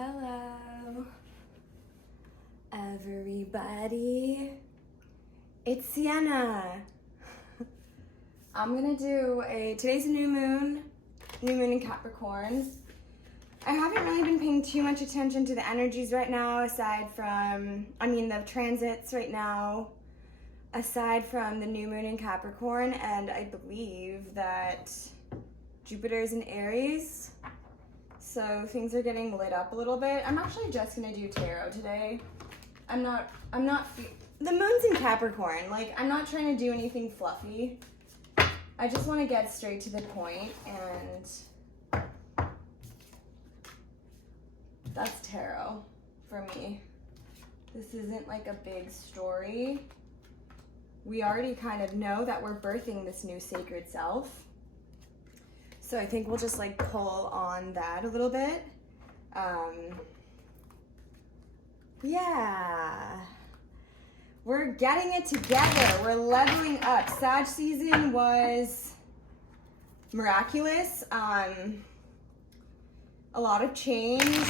Hello, everybody. It's Sienna. I'm gonna do today's a new moon in Capricorn. I haven't really been paying too much attention to the energies right now, aside from, the transits right now, aside from the new moon in Capricorn, and I believe that Jupiter's in Aries. So things are getting lit up a little bit. I'm actually just gonna do tarot today. The moon's in Capricorn. I'm not trying to do anything fluffy. I just want to get straight to the point, and that's tarot for me. This isn't like a big story. We already kind of know that we're birthing this new sacred self. So I think we'll just pull on that a little bit. Yeah. We're getting it together. We're leveling up. Sag season was miraculous. A lot of change,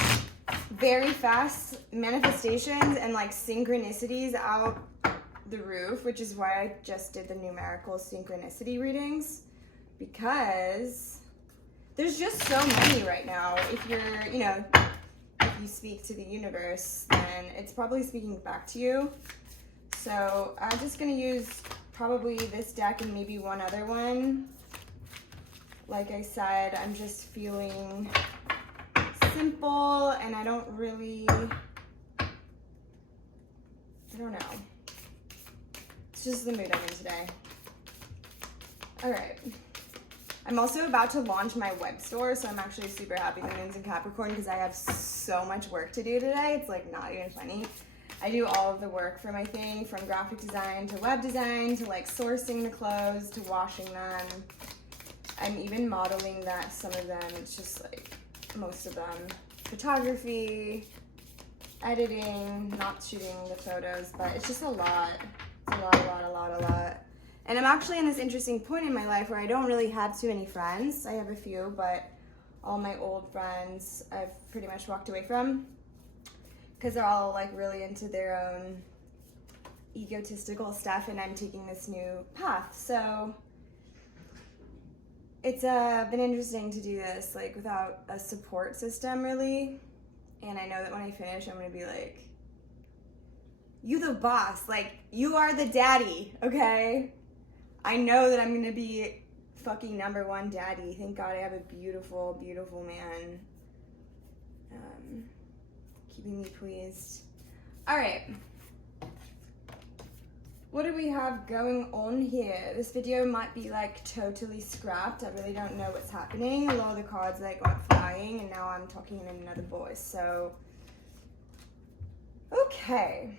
very fast manifestations, and synchronicities out the roof, which is why I just did the numerical synchronicity readings, because there's just so many right now. If you're, if you speak to the universe, then it's probably speaking back to you. So I'm just gonna use probably this deck and maybe one other one. Like I said, I'm just feeling simple, and I don't know. It's just the mood I'm in today. All right. I'm also about to launch my web store, so I'm actually super happy the moon's in Capricorn because I have so much work to do today. It's not even funny. I do all of the work for my thing, from graphic design to web design to sourcing the clothes to washing them. I'm even modeling some of them. It's just most of them. Photography, editing, not shooting the photos, but it's just a lot. It's a lot. And I'm actually in this interesting point in my life where I don't really have too many friends. I have a few, but all my old friends I've pretty much walked away from because they're all really into their own egotistical stuff, and I'm taking this new path. So it's been interesting to do this without a support system really. And I know that when I finish, I'm gonna be you the boss, you are the daddy, okay? I know that I'm gonna be fucking number one daddy. Thank God I have a beautiful, beautiful man keeping me pleased. All right. What do we have going on here? This video might be totally scrapped. I really don't know what's happening. A lot of the cards went flying, and now I'm talking in another voice. So, okay.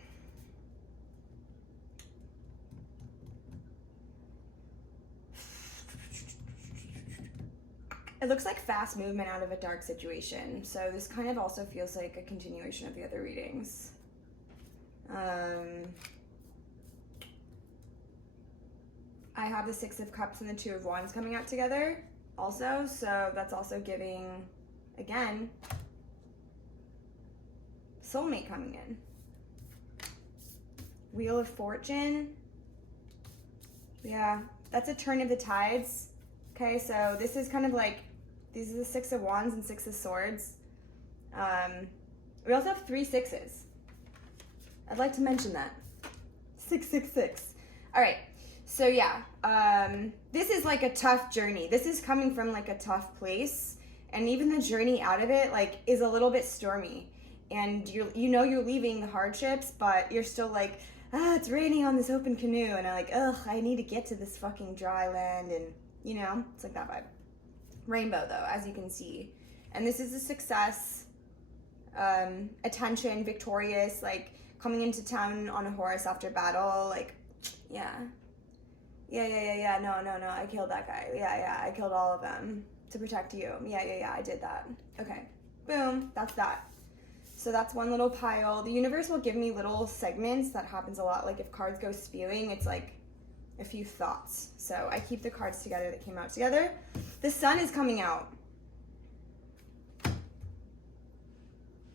It looks like fast movement out of a dark situation. So this kind of also feels like a continuation of the other readings. I have the Six of Cups and the Two of Wands coming out together also. So that's also giving, again, soulmate coming in. Wheel of Fortune. Yeah, that's a turn of the tides. Okay, so this is kind of these are the Six of Wands and Six of Swords. We also have 3 sixes. I'd like to mention that. 666. All right, so yeah, this is a tough journey. This is coming from a tough place, and even the journey out of it is a little bit stormy. And you're leaving the hardships, but you're still it's raining on this open canoe, and I'm ugh, I need to get to this fucking dry land, and it's that vibe. Rainbow though, as you can see. And this is a success, attention, victorious, coming into town on a horse after battle, yeah. No, I killed that guy. Yeah, I killed all of them to protect you. Yeah, I did that. Okay, boom, that's that. So that's one little pile. The universe will give me little segments. That happens a lot. If cards go spewing, it's a few thoughts. So I keep the cards together that came out together. The sun is coming out.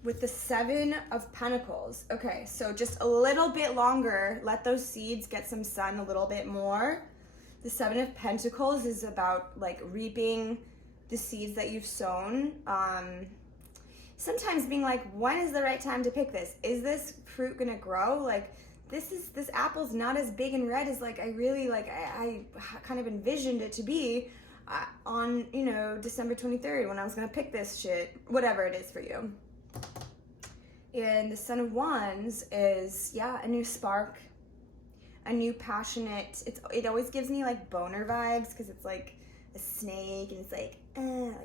with the Seven of Pentacles. Okay, so just a little bit longer. Let those seeds get some sun a little bit more. The Seven of Pentacles is about like reaping the seeds that you've sown. Sometimes being like, when is the right time to pick this? Is this fruit gonna grow? Like, this apple's not as big and red as like I kind of envisioned it to be on, you know, December 23rd when I was gonna pick this shit, whatever it is for you. And the Son of Wands is, yeah, a new spark, a new passionate, it always gives me like boner vibes because it's like a snake and it's like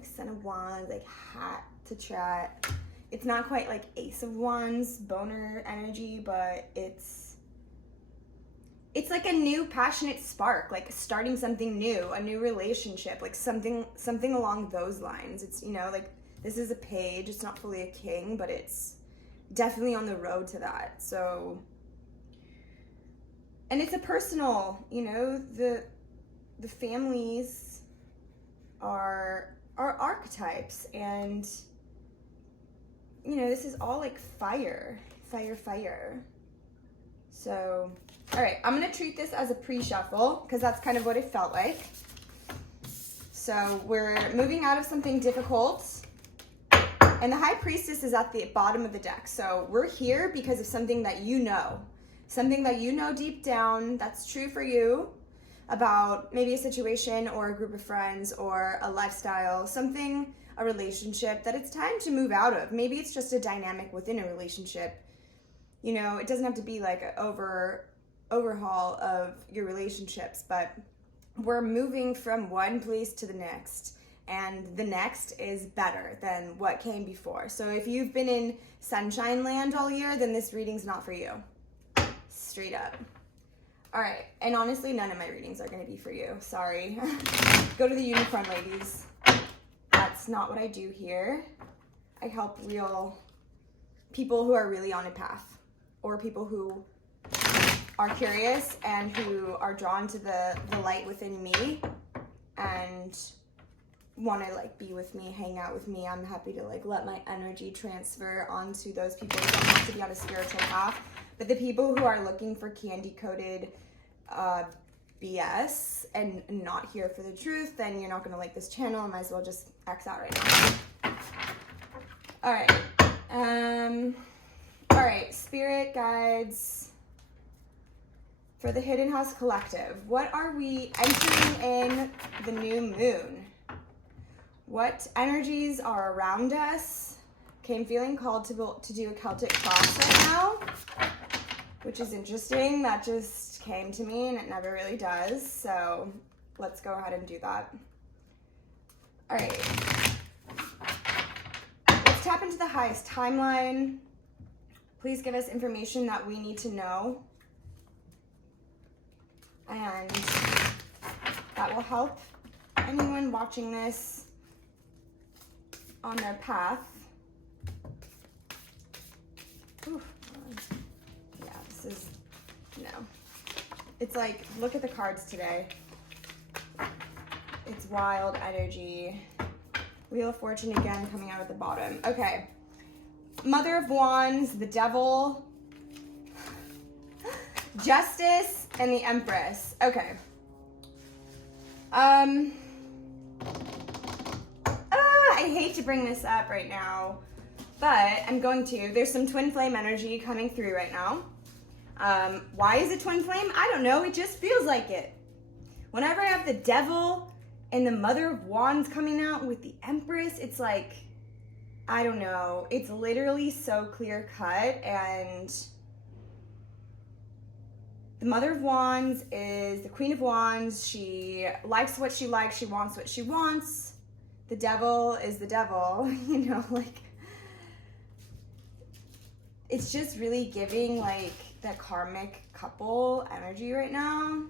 Son of Wands, like hot to chat. It's not quite like Ace of Wands boner energy, but it's like a new passionate spark, like starting something new, a new relationship, like something along those lines. It's, you know, like this is a page, it's not fully a king, but it's definitely on the road to that. So, and it's a personal, you know, the families are archetypes, and you know, this is all like fire. So, all right, I'm gonna treat this as a pre-shuffle because that's kind of what it felt like. So we're moving out of something difficult, and the High Priestess is at the bottom of the deck. So we're here because of something that you know deep down that's true for you about maybe a situation or a group of friends or a lifestyle, something, a relationship that it's time to move out of. Maybe it's just a dynamic within a relationship. You know, it doesn't have to be like an overhaul of your relationships, but we're moving from one place to the next, and the next is better than what came before. So if you've been in sunshine land all year, then this reading's not for you. Straight up. All right, and honestly, none of my readings are going to be for you. Sorry. Go to the unicorn ladies. That's not what I do here. I help real people who are really on a path, or people who are curious and who are drawn to the light within me and want to like be with me, hang out with me. I'm happy to like let my energy transfer onto those people who don't have to be on a spiritual path. But the people who are looking for candy-coated BS and not here for the truth, then you're not going to like this channel. I might as well just X out right now. All right. All right, spirit guides for the Hidden House Collective. What are we entering in the new moon? What energies are around us? Okay, I'm feeling called to do a Celtic cross right now, which is interesting. That just came to me and it never really does. So let's go ahead and do that. All right. Let's tap into the highest timeline. Please give us information that we need to know. And that will help anyone watching this on their path. Ooh, yeah, this is, no. It's like, look at the cards today. It's wild energy. Wheel of Fortune again coming out at the bottom. Okay. Mother of Wands, the Devil, Justice, and the Empress. Okay. I hate to bring this up right now, but I'm going to. There's some twin flame energy coming through right now. Why is it twin flame? I don't know. It just feels like it. Whenever I have the Devil and the Mother of Wands coming out with the Empress, it's like, I don't know. It's literally so clear cut. And the Mother of Wands is the Queen of Wands. She likes what she likes. She wants what she wants. The Devil is the devil, you know, like, it's just really giving like that karmic couple energy right now.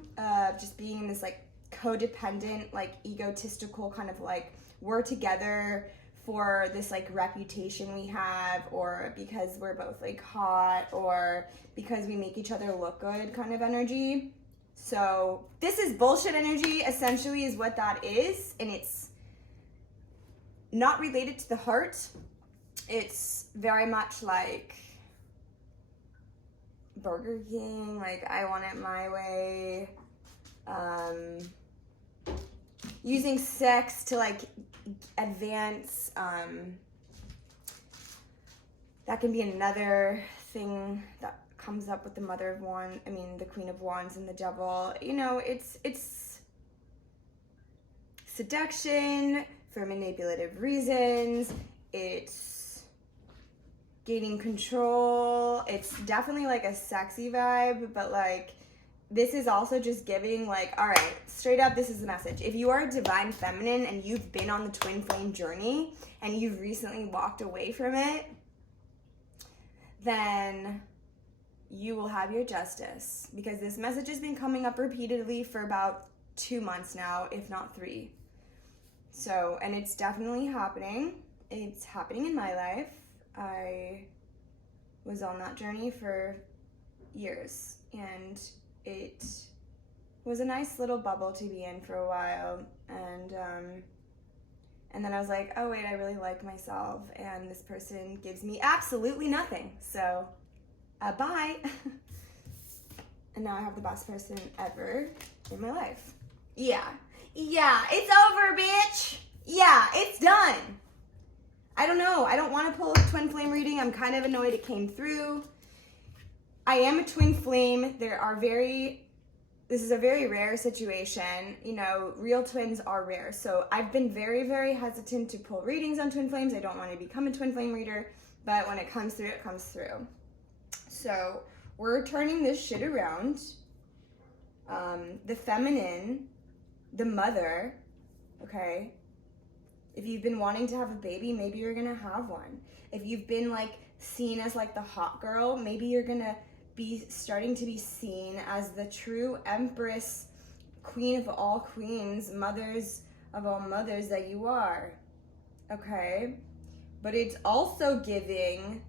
Just being in this like codependent, like egotistical kind of like, we're together for this like reputation we have, or because we're both like hot, or because we make each other look good kind of energy. So this is bullshit energy, essentially, is what that is. And it's not related to the heart. It's very much like Burger King, like I want it my way. Using sex to like advance, that can be another thing that comes up with the the Queen of Wands and the Devil. You know, it's seduction for manipulative reasons. It's gaining control. It's definitely like a sexy vibe, but like this is also just giving like, all right, straight up, this is the message. If you are a divine feminine and you've been on the twin flame journey and you've recently walked away from it, then you will have your justice, because this message has been coming up repeatedly for about 2 months now, if not 3. So, and it's definitely happening. It's happening in my life. I was on that journey for years, and it was a nice little bubble to be in for a while, and then I was like, oh wait, I really like myself, and this person gives me absolutely nothing, so bye. And now I have the best person ever in my life. Yeah, it's over, bitch. Yeah, it's done. I don't know, I don't want to pull a twin flame reading. I'm kind of annoyed it came through. I am a twin flame. This is a very rare situation. You know, real twins are rare. So I've been very, very hesitant to pull readings on twin flames. I don't want to become a twin flame reader, but when it comes through, it comes through. So we're turning this shit around. The feminine, the mother, okay? If you've been wanting to have a baby, maybe you're gonna have one. If you've been like seen as like the hot girl, maybe you're gonna be starting to be seen as the true empress, queen of all queens, mothers of all mothers that you are, okay? But it's also giving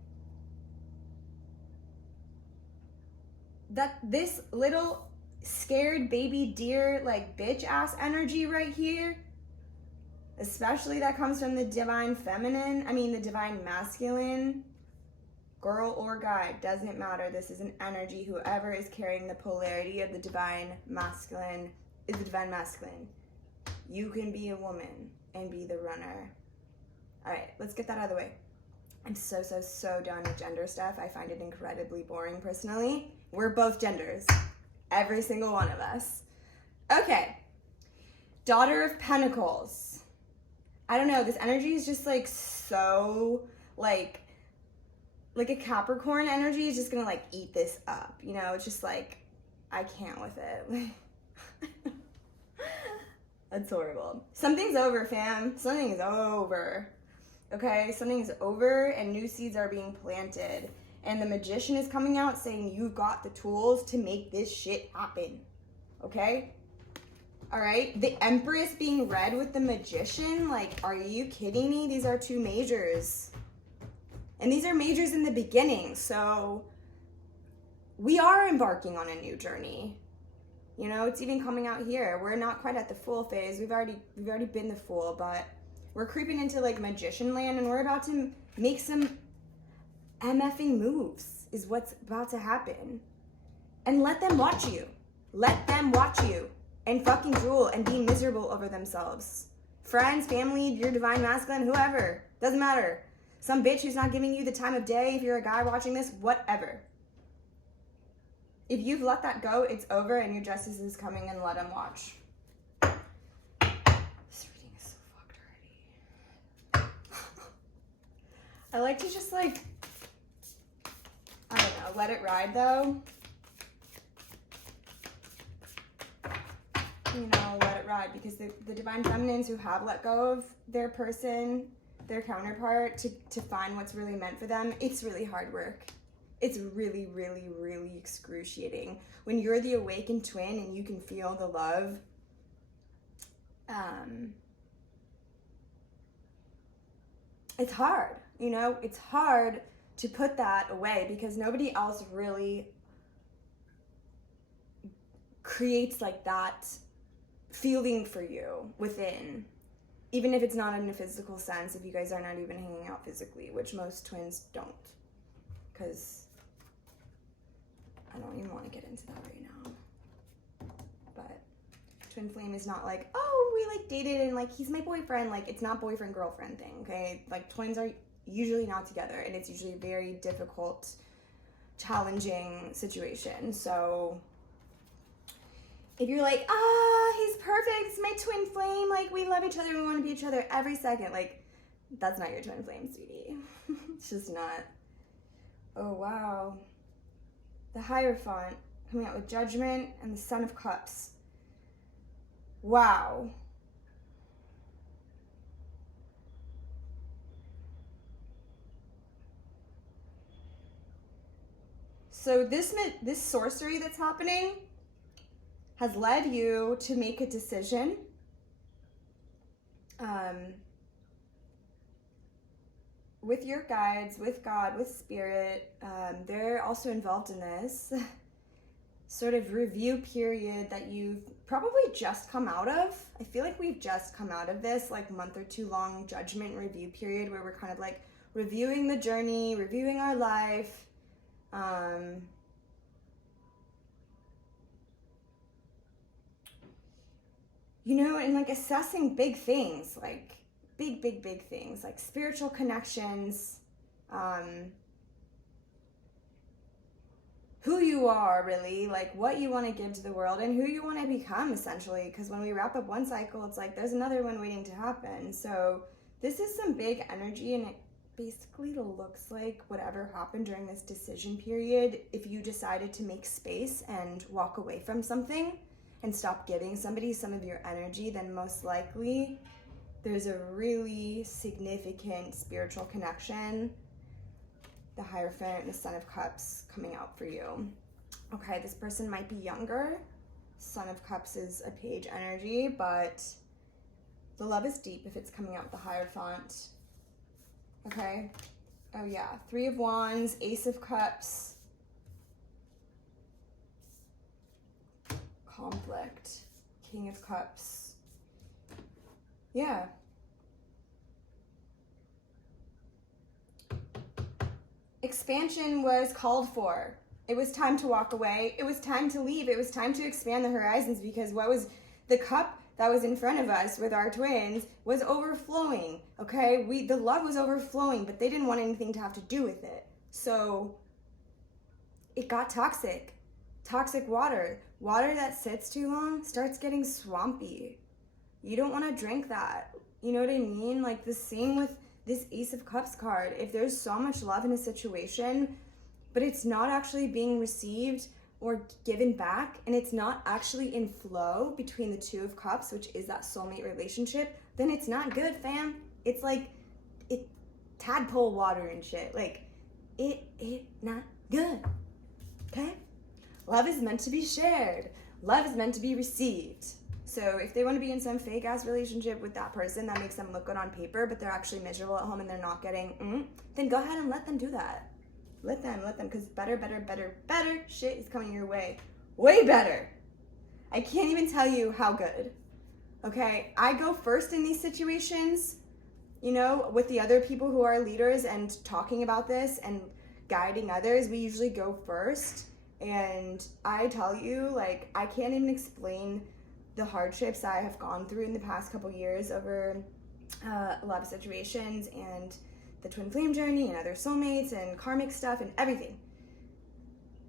that this little scared baby deer, like bitch ass energy right here, especially that comes from the divine feminine, the divine masculine, girl or guy, doesn't matter. This is an energy. Whoever is carrying the polarity of the divine masculine is the divine masculine. You can be a woman and be the runner. All right, let's get that out of the way. I'm so done with gender stuff. I find it incredibly boring personally. We're both genders, every single one of us. Okay, Daughter of Pentacles. I don't know, this energy is just like so like a Capricorn energy is just gonna like eat this up, you know? It's just like, I can't with it. That's horrible. Something's over, fam. Something's over. Okay, something's over and new seeds are being planted. And the Magician is coming out saying you've got the tools to make this shit happen. Okay? All right? The Empress being read with the Magician, like, are you kidding me? These are 2 majors. And these are majors in the beginning, so we are embarking on a new journey. You know, it's even coming out here. We're not quite at the Fool phase. We've already been the Fool, but we're creeping into like Magician land, and we're about to make some MFing moves is what's about to happen. And let them watch you. Let them watch you and fucking drool and be miserable over themselves. Friends, family, your divine masculine, whoever, doesn't matter. Some bitch who's not giving you the time of day, if you're a guy watching this, whatever. If you've let that go, it's over and your justice is coming, and let them watch. This reading is so fucked already. I like to just like, I don't know, let it ride though. You know, let it ride, because the divine feminines who have let go of their person, their counterpart, to find what's really meant for them, it's really hard work. It's really, really, really excruciating. When you're the awakened twin and you can feel the love, it's hard, you know? It's hard to put that away because nobody else really creates like that feeling for you within. even if it's not in a physical sense, if you guys are not even hanging out physically, which most twins don't, because I don't even want to get into that right now. But twin flame is not like, oh, we like dated and like he's my boyfriend. Like, it's not boyfriend girlfriend thing, okay? Like, twins are usually not together, and it's usually a very difficult, challenging situation. So if you're like, he's perfect, it's my twin flame, like we love each other, we want to be each other every second, like, that's not your twin flame, sweetie. It's just not. Oh, wow. The Hierophant coming out with Judgment and the Son of Cups. Wow. So this sorcery that's happening has led you to make a decision. With your guides, with God, with Spirit. They're also involved in this sort of review period that you've probably just come out of. I feel like we've just come out of this like month or two long judgment review period where we're kind of like reviewing the journey, reviewing our life. You know, and like assessing big things, like big things, like spiritual connections, who you are really, like what you want to give to the world and who you want to become, essentially. Because when we wrap up one cycle, it's like there's another one waiting to happen. So this is some big energy, and it basically looks like whatever happened during this decision period, if you decided to make space and walk away from something and stop giving somebody some of your energy, then most likely there's a really significant spiritual connection. The Hierophant and the Son of Cups coming out for you. Okay, this person might be younger. Son of Cups is a page energy, but the love is deep if it's coming out with the Hierophant. Okay. Oh yeah, Three of Wands, Ace of Cups. Conflict, King of Cups. Yeah. Expansion was called for. It was time to walk away. It was time to leave. It was time to expand the horizons, because what was the cup that was in front of us with our twins was overflowing. Okay, the love was overflowing, but they didn't want anything to have to do with it. So it got toxic. Toxic water. Water that sits too long starts getting swampy. You don't want to drink that. You know what I mean? Like the same with this Ace of Cups card. If there's so much love in a situation, but it's not actually being received or given back, and it's not actually in flow between the Two of Cups, which is that soulmate relationship, then it's not good, fam. It's like tadpole water and shit. Like it not good. Okay? Love is meant to be shared. Love is meant to be received. So if they want to be in some fake ass relationship with that person that makes them look good on paper, but they're actually miserable at home and they're not getting, then go ahead and let them do that. Let them, because better shit is coming your way. Way better. I can't even tell you how good. Okay, I go first in these situations, you know, with the other people who are leaders and talking about this and guiding others. We usually go first. And I tell you, like, I can't even explain the hardships I have gone through in the past couple years over love situations and the twin flame journey and other soulmates and karmic stuff and everything.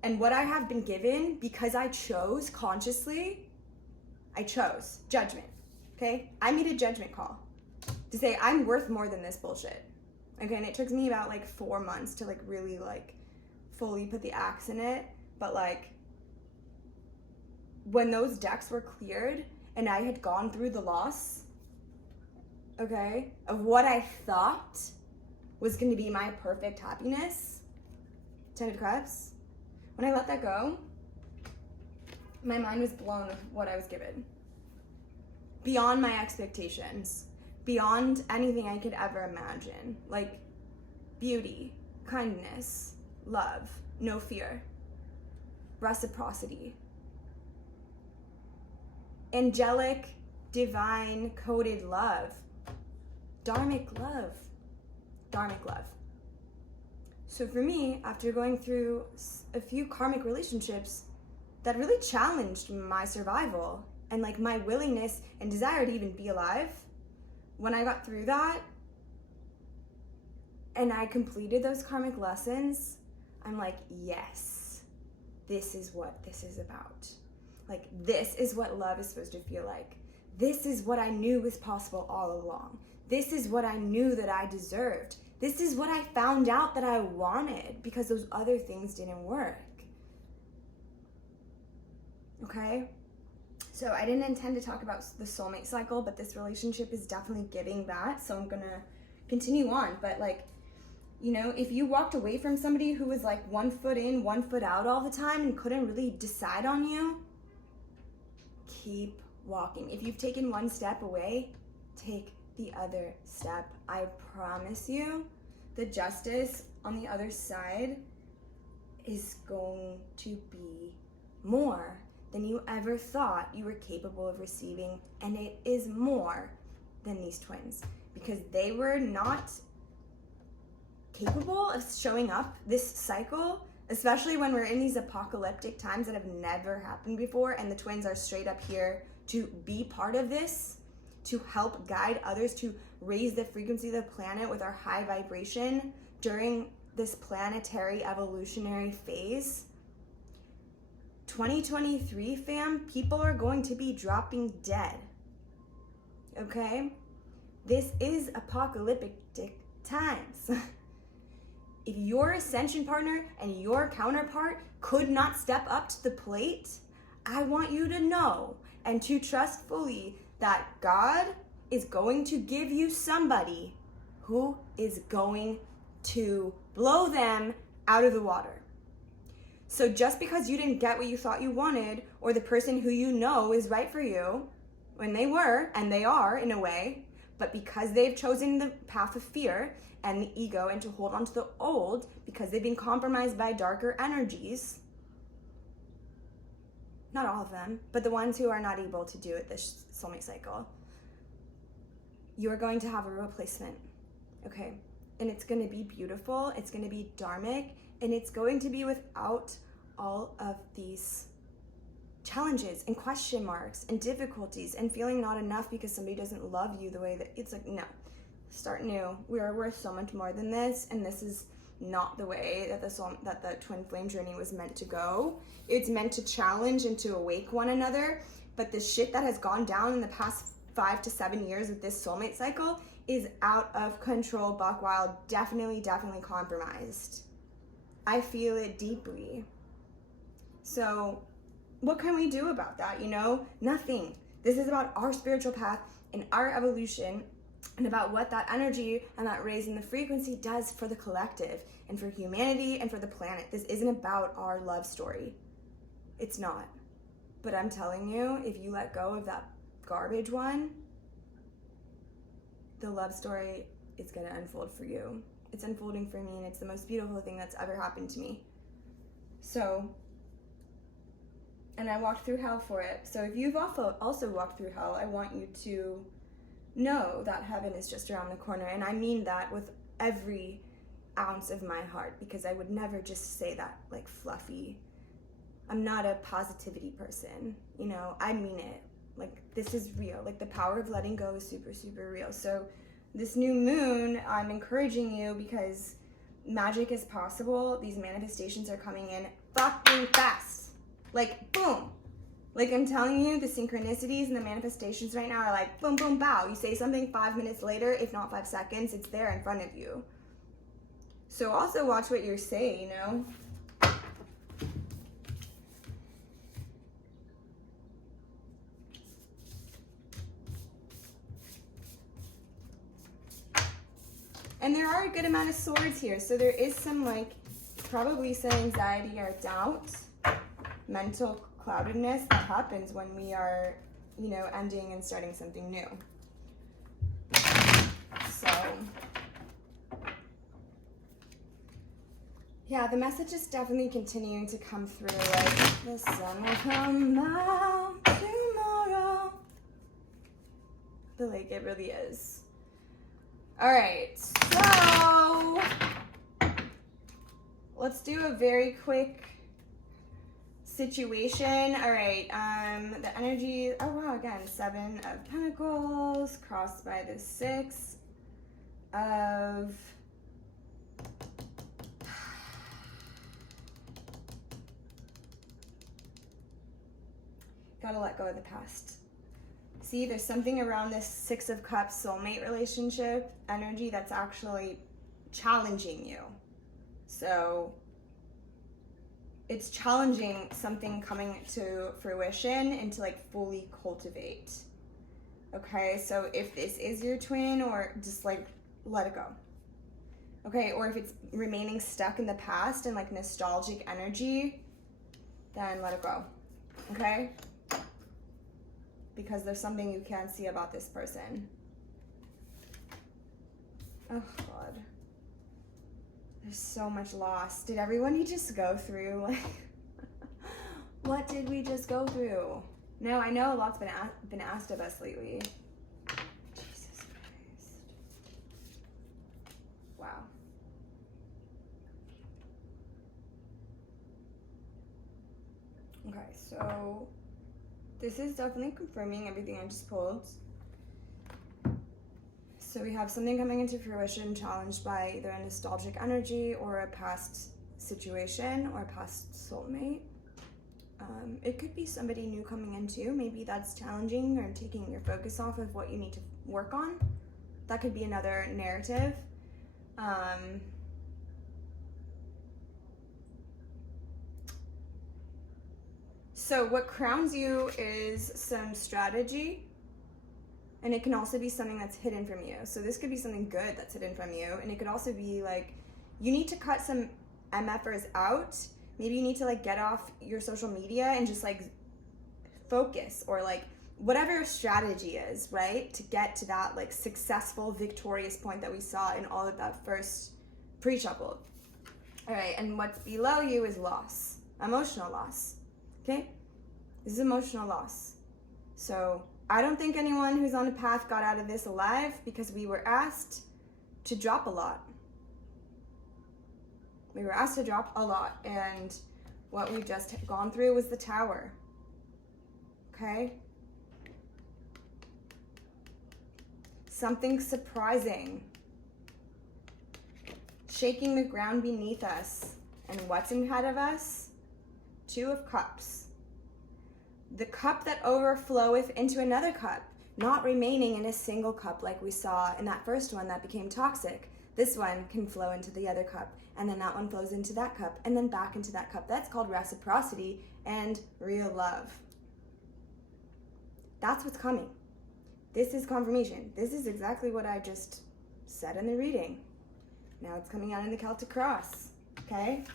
And what I have been given, because I chose consciously, I chose judgment, okay? I made a judgment call to say I'm worth more than this bullshit, okay? And it took me about like 4 months to like really like fully put the axe in it. But like when those decks were cleared and I had gone through the loss, okay, of what I thought was going to be my perfect happiness, 10 of Cups, when I let that go, my mind was blown with what I was given. Beyond my expectations, beyond anything I could ever imagine. Like beauty, kindness, love, no fear, reciprocity, angelic, divine, coded love. dharmic love. Dharmic love. So for me, after going through a few karmic relationships that really challenged my survival and like my willingness and desire to even be alive, when I got through that and I completed those karmic lessons, I'm like, yes, this is what this is about. Like, this is what love is supposed to feel like. This is what I knew was possible all along. This is what I knew that I deserved. This is what I found out that I wanted because those other things didn't work. Okay? So I didn't intend to talk about the soulmate cycle, but this relationship is definitely giving that. So I'm gonna continue on. But like, you know, if you walked away from somebody who was like 1 foot in, 1 foot out all the time and couldn't really decide on you, keep walking. If you've taken 1 step away, take the other step. I promise you, the justice on the other side is going to be more than you ever thought you were capable of receiving, and it is more than these twins because they were not capable of showing up this cycle, especially when we're in these apocalyptic times that have never happened before, and the twins are straight up here to be part of this, to help guide others, to raise the frequency of the planet with our high vibration during this planetary evolutionary phase. 2023, fam, people are going to be dropping dead. Okay? This is apocalyptic times. If your ascension partner and your counterpart could not step up to the plate, I want you to know and to trust fully that God is going to give you somebody who is going to blow them out of the water. So just because you didn't get what you thought you wanted, or the person who you know is right for you, when they were, and they are in a way, but because they've chosen the path of fear and the ego and to hold on to the old, because they've been compromised by darker energies, not all of them, but the ones who are not able to do it this soulmate cycle, you're going to have a replacement, okay? And it's going to be beautiful, it's going to be dharmic, and it's going to be without all of these challenges and question marks and difficulties and feeling not enough because somebody doesn't love you the way that it's like, no, start new. We are worth so much more than this, and this is not the way that the twin flame journey was meant to go. It's meant to challenge and to awake one another, but the shit that has gone down in the past 5 to 7 years with this soulmate cycle is out of control, buck wild, definitely compromised. I feel it deeply. So what can we do about that? You know, nothing. This is about our spiritual path and our evolution, and about what that energy and that raising the frequency does for the collective and for humanity and for the planet. This isn't about our love story. It's not. But I'm telling you, if you let go of that garbage one, the love story is going to unfold for you. It's unfolding for me, and it's the most beautiful thing that's ever happened to me. So, and I walked through hell for it. So if you've also walked through hell, I want you to know that heaven is just around the corner. And I mean that with every ounce of my heart, because I would never just say that like fluffy. I'm not a positivity person, you know, I mean it. Like, this is real. Like, the power of letting go is super real. So this new moon, I'm encouraging you because magic is possible. These manifestations are coming in fucking fast. Like, boom. Like, I'm telling you, the synchronicities and the manifestations right now are like, boom, boom, bow. You say something 5 minutes later, if not 5 seconds, it's there in front of you. So also watch what you say, you know? And there are a good amount of swords here. So there is some, like, probably some anxiety or doubt, mental cloudedness that happens when we are, you know, ending and starting something new. So, yeah, the message is definitely continuing to come through. Like, the sun will come out tomorrow. But, like, it really is. All right, so let's do a very quick situation. All right, the energy, oh wow, again, 7 of Pentacles crossed by the 6 of gotta let go of the past. See, there's something around this 6 of Cups soulmate relationship energy that's actually challenging you. So it's challenging something coming to fruition and to like fully cultivate. Okay, so if this is your twin, or just like let it go. Okay, or if it's remaining stuck in the past and like nostalgic energy, then let it go. Okay? Because there's something you can't see about this person. Oh God. There's so much loss. Did everyone just go through, like, what did we just go through? No, I know a lot's been asked of us lately. Jesus Christ. Wow. Okay, so this is definitely confirming everything I just pulled. So we have something coming into fruition challenged by either a nostalgic energy or a past situation or a past soulmate. It could be somebody new coming in too. Maybe that's challenging or taking your focus off of what you need to work on. That could be another narrative. So what crowns you is some strategy. And it can also be something that's hidden from you. So this could be something good that's hidden from you. And it could also be like, you need to cut some MFers out. Maybe you need to like get off your social media and just like focus, or like whatever your strategy is, right? To get to that like successful, victorious point that we saw in all of that first pre-shuffle. All right, and what's below you is loss, emotional loss, okay? This is emotional loss. So I don't think anyone who's on a path got out of this alive, because we were asked to drop a lot. We were asked to drop a lot, and what we've just gone through was the Tower. Okay? Something surprising. Shaking the ground beneath us. And what's ahead of us? 2 of Cups. The cup that overfloweth into another cup, not remaining in a single cup like we saw in that first one that became toxic. This one can flow into the other cup, and then that one flows into that cup, and then back into that cup. That's called reciprocity and real love. That's what's coming. This is confirmation. This is exactly what I just said in the reading. Now it's coming out in the Celtic Cross, okay?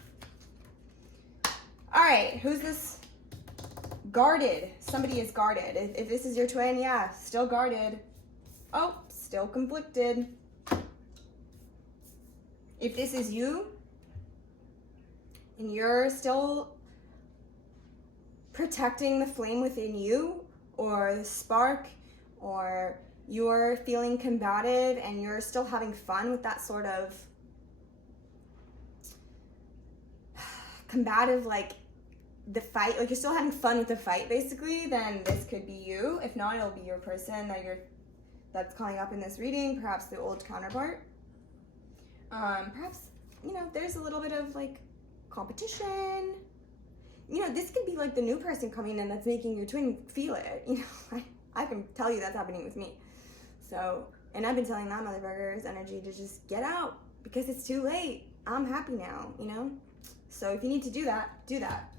All right, who's this? Guarded. Somebody is guarded. If this is your twin, yeah, still guarded. Oh, still conflicted. If this is you, and you're still protecting the flame within you, or the spark, or you're feeling combative and you're still having fun with that sort of combative, like, the fight, like you're still having fun with the fight basically, then this could be you. If not, it'll be your person that's coming up in this reading, perhaps the old counterpart. Perhaps, you know, there's a little bit of like competition. You know, this could be like the new person coming in that's making your twin feel it. You know, I can tell you that's happening with me. So, and I've been telling that motherfucker's energy to just get out because it's too late. I'm happy now, you know? So if you need to do that, do that.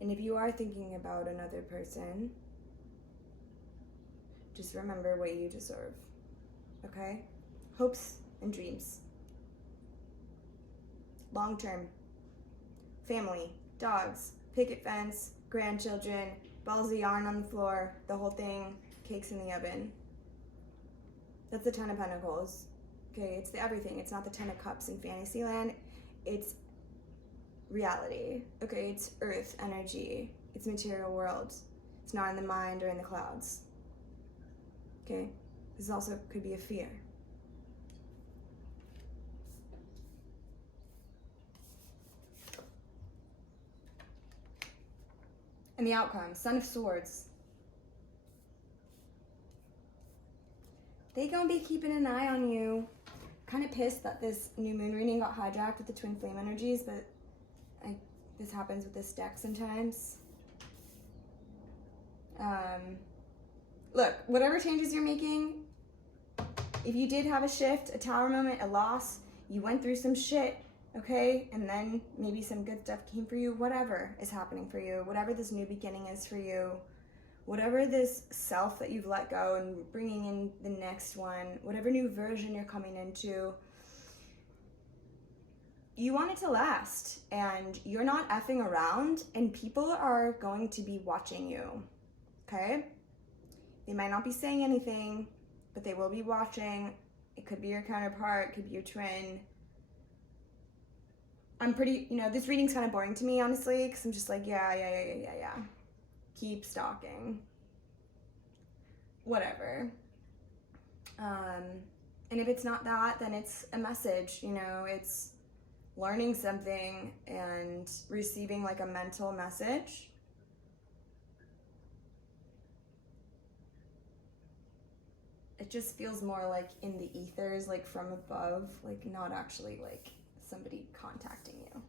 And if you are thinking about another person, just remember what you deserve, okay? Hopes and dreams. Long term. Family, dogs, picket fence, grandchildren, balls of yarn on the floor, the whole thing, cakes in the oven. That's the 10 of Pentacles. Okay, it's the everything. It's not the 10 of Cups in Fantasyland. It's reality, okay? It's earth energy. It's material world. It's not in the mind or in the clouds, okay? This also could be a fear. And the outcome, Son of Swords. They gonna be keeping an eye on you. Kind of pissed that this new moon reading got hijacked with the twin flame energies, but this happens with this deck sometimes. Look, whatever changes you're making, if you did have a shift, a tower moment, a loss, you went through some shit, okay? And then maybe some good stuff came for you, whatever is happening for you, whatever this new beginning is for you, whatever this self that you've let go and bringing in the next one, whatever new version you're coming into, you want it to last, and you're not effing around, and people are going to be watching you, okay? They might not be saying anything, but they will be watching. It could be your counterpart, it could be your twin. I'm pretty, this reading's kind of boring to me, honestly, because I'm just like, yeah. Keep stalking. Whatever. And if it's not that, then it's a message, it's learning something and receiving like a mental message. It just feels more like in the ethers, like from above, like not actually like somebody contacting you.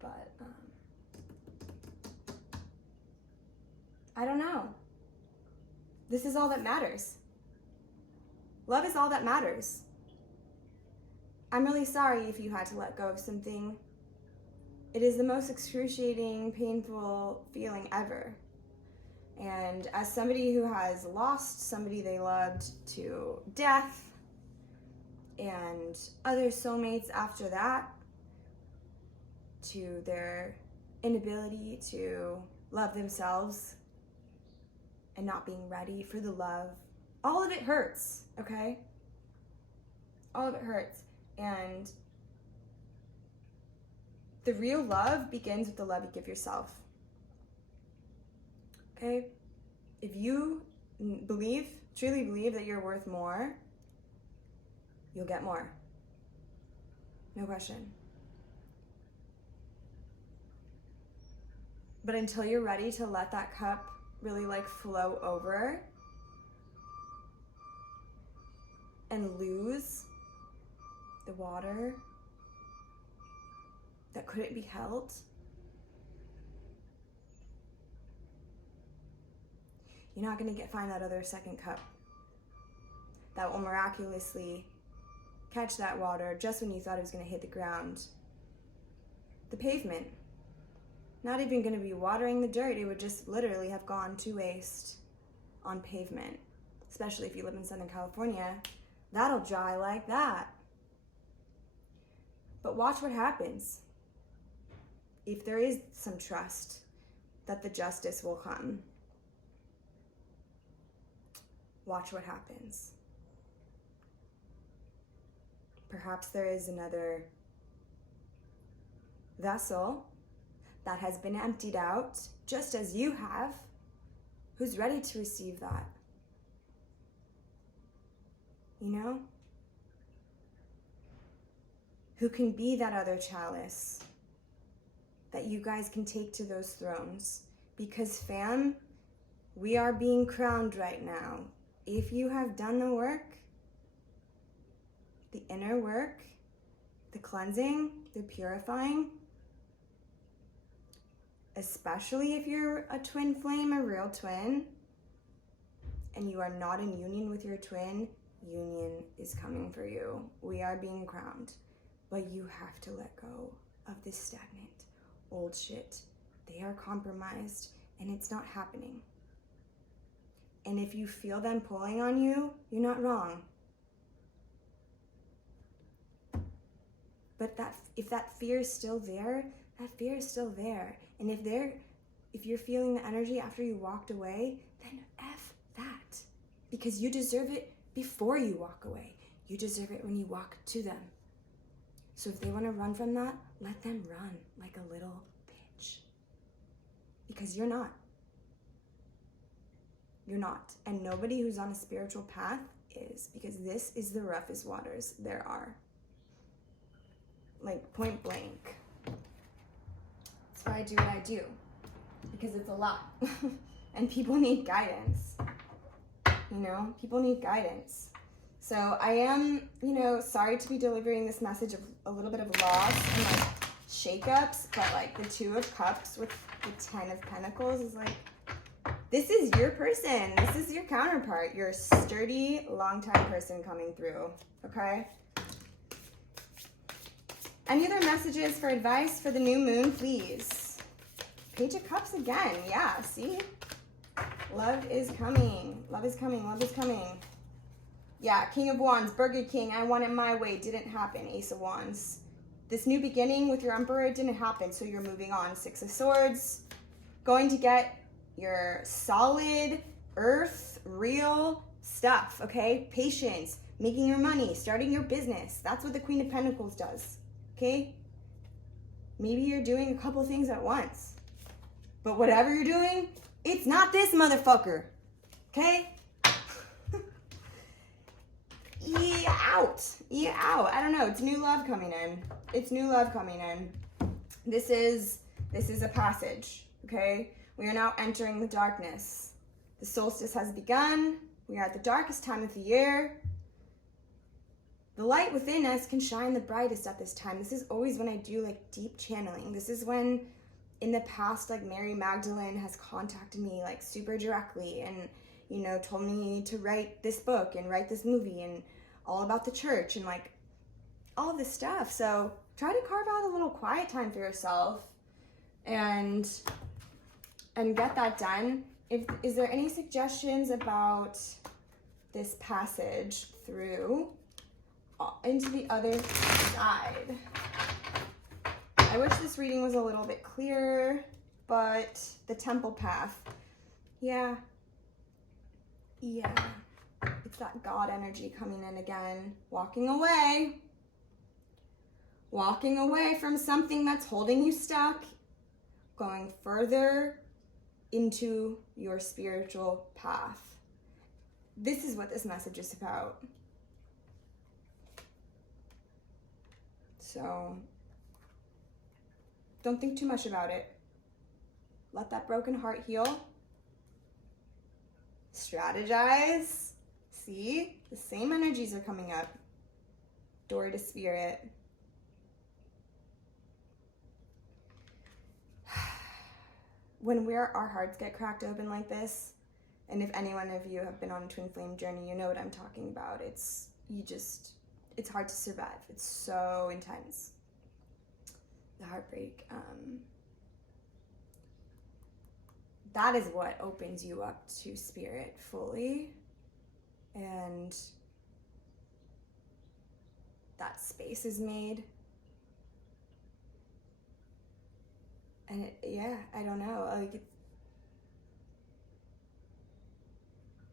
But I don't know. This is all that matters. Love is all that matters. I'm really sorry if you had to let go of something. It is the most excruciating, painful feeling ever. And as somebody who has lost somebody they loved to death and other soulmates after that, to their inability to love themselves and not being ready for the love, all of it hurts, okay? All of it hurts. And the real love begins with the love you give yourself. Okay? If you truly believe that you're worth more, you'll get more. No question. But until you're ready to let that cup really like flow over and lose the water that couldn't be held, you're not going to find that other second cup that will miraculously catch that water just when you thought it was going to hit the ground. The pavement. Not even going to be watering the dirt. It would just literally have gone to waste on pavement. Especially if you live in Southern California. That'll dry like that. But watch what happens. If there is some trust that the justice will come, watch what happens. Perhaps there is another vessel that has been emptied out, just as you have, who's ready to receive that. Who can be that other chalice that you guys can take to those thrones. Because fam, we are being crowned right now. If you have done the work, the inner work, the cleansing, the purifying, especially if you're a twin flame, a real twin, and you are not in union with your twin, union is coming for you. We are being crowned. But you have to let go of this stagnant old shit. They are compromised and it's not happening. And if you feel them pulling on you, you're not wrong. But if that fear is still there, that fear is still there. And if you're feeling the energy after you walked away, then F that. Because you deserve it before you walk away. You deserve it when you walk to them. So if they want to run from that, let them run like a little bitch. Because you're not. You're not. And nobody who's on a spiritual path is, because this is the roughest waters there are. Like, point blank. That's why I do what I do. Because it's a lot. And people need guidance. You know, people need guidance. So I am, you know, sorry to be delivering this message of a little bit of loss and like shakeups, but like the Two of Cups with the Ten of Pentacles is like, this is your person. This is your counterpart. Your sturdy, long-time person coming through, okay? Any other messages for advice for the new moon, please? Page of Cups again. Yeah, see? Love is coming. Love is coming. Love is coming. Yeah, King of Wands, Burger King, I want it my way. Didn't happen. Ace of Wands. This new beginning with your Emperor didn't happen, so you're moving on. Six of Swords. Going to get your solid, earth, real stuff, okay? Patience, making your money, starting your business. That's what the Queen of Pentacles does, okay? Maybe you're doing a couple things at once. But whatever you're doing, it's not this motherfucker, okay? Yeah, out. I don't know. It's new love coming in. It's new love coming in. This is a passage, okay? We are now entering the darkness. The solstice has begun. We are at the darkest time of the year. The light within us can shine the brightest at this time. This is always when I do like deep channeling. This is when in the past, like Mary Magdalene has contacted me like super directly and, you know, told me to write this book and write this movie and all about the church and like all of this stuff. So try to carve out a little quiet time for yourself and get that done. Is there any suggestions about this passage through into the other side? I wish this reading was a little bit clearer, but the temple path, yeah, it's that God energy coming in again, walking away from something that's holding you stuck, going further into your spiritual path. This is what this message is about. So don't think too much about it. Let that broken heart heal. Strategize. See? The same energies are coming up. Door to spirit. When our hearts get cracked open like this, and if any one of you have been on a twin flame journey, you know what I'm talking about. It's hard to survive. It's so intense. The heartbreak. That is what opens you up to spirit fully. And that space is made. And I don't know, like,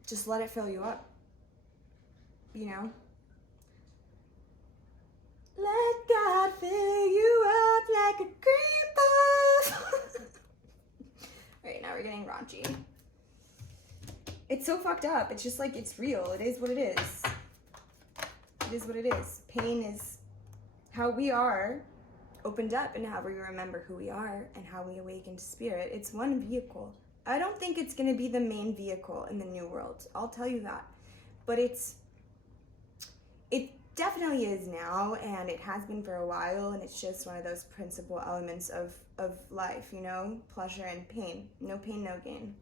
just let it fill you up, you know? Let God fill you up like a cream puff. All right, now we're getting raunchy. It's so fucked up. It's just like, it's real. It is what it is. It is what it is. Pain is how we are opened up and how we remember who we are and how we awaken to spirit. It's one vehicle. I don't think it's going to be the main vehicle in the new world. I'll tell you that. But it definitely is now, and it has been for a while, and it's just one of those principal elements of life, you know, pleasure and pain. No pain, no gain.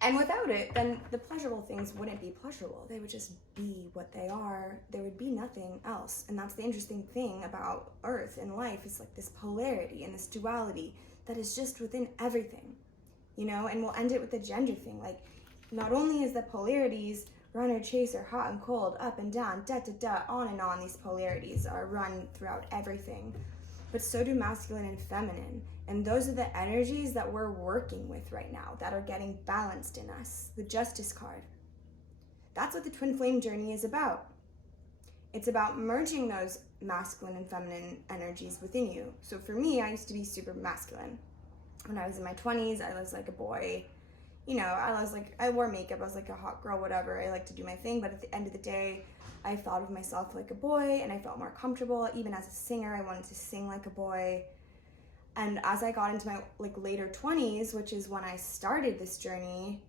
And without it, then the pleasurable things wouldn't be pleasurable. They would just be what they are. There would be nothing else. And that's the interesting thing about Earth and life, is like this polarity and this duality that is just within everything, you know? And we'll end it with the gender thing. Like, not only is the polarities runner, chaser, hot and cold, up and down, on and on, these polarities are run throughout everything, but so do masculine and feminine. And those are the energies that we're working with right now, that are getting balanced in us. The Justice card. That's what the twin flame journey is about. it's about merging those masculine and feminine energies within you. So for me, I used to be super masculine. When I was in my 20s, I was like a boy. You know, I wore makeup, I was like a hot girl, whatever. I like to do my thing, but at the end of the day, I thought of myself like a boy, and I felt more comfortable. Even as a singer, I wanted to sing like a boy. And as I got into my like later 20s, which is when I started this journey,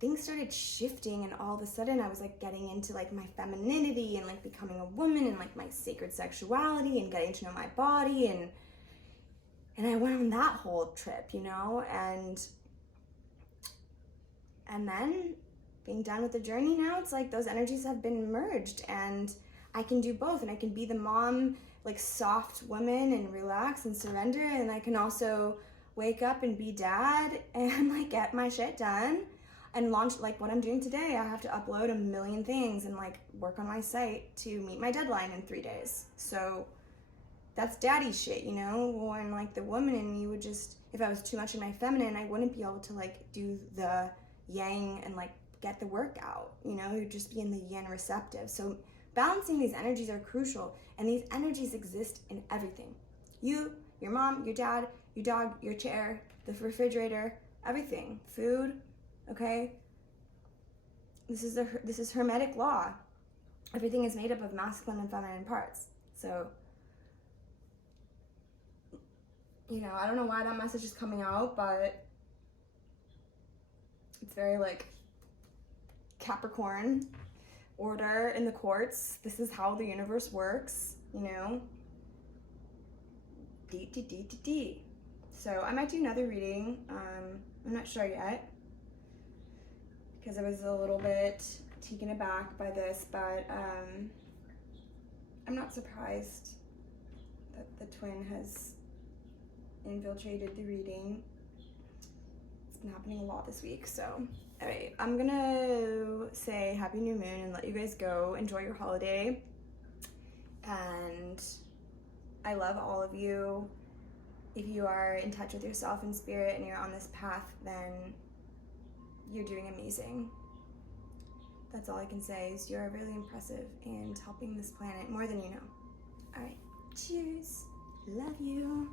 things started shifting, and all of a sudden I was like getting into like my femininity and like becoming a woman and like my sacred sexuality and getting to know my body, and I went on that whole trip, you know, and then being done with the journey now, it's like those energies have been merged, and I can do both. And I can be the mom, like soft woman, and relax and surrender, and I can also wake up and be dad and like get my shit done and launch like what I'm doing today. I have to upload a million things and like work on my site to meet my deadline in 3 days. So that's daddy shit, you know? When like the woman in me would just, if I was too much in my feminine, I wouldn't be able to like do the yang and like get the work out, you know? You'd just be in the yin receptive. So balancing these energies are crucial, and these energies exist in everything. You, your mom, your dad, your dog, your chair, the refrigerator, everything, food, okay? This is Hermetic law. Everything is made up of masculine and feminine parts. So, you know, I don't know why that message is coming out, but it's very like Capricorn, order in the quartz. This is how the universe works, you know? D. So I might do another reading. I'm not sure yet, because I was a little bit taken aback by this, but I'm not surprised that the twin has infiltrated the reading. It's been happening a lot this week. So all right, I'm gonna say happy new moon and let you guys go. Enjoy your holiday, and I love all of you. If you are in touch with yourself and spirit and you're on this path, then you're doing amazing. That's all I can say, is you're really impressive and helping this planet more than you know. All right, cheers. Love you.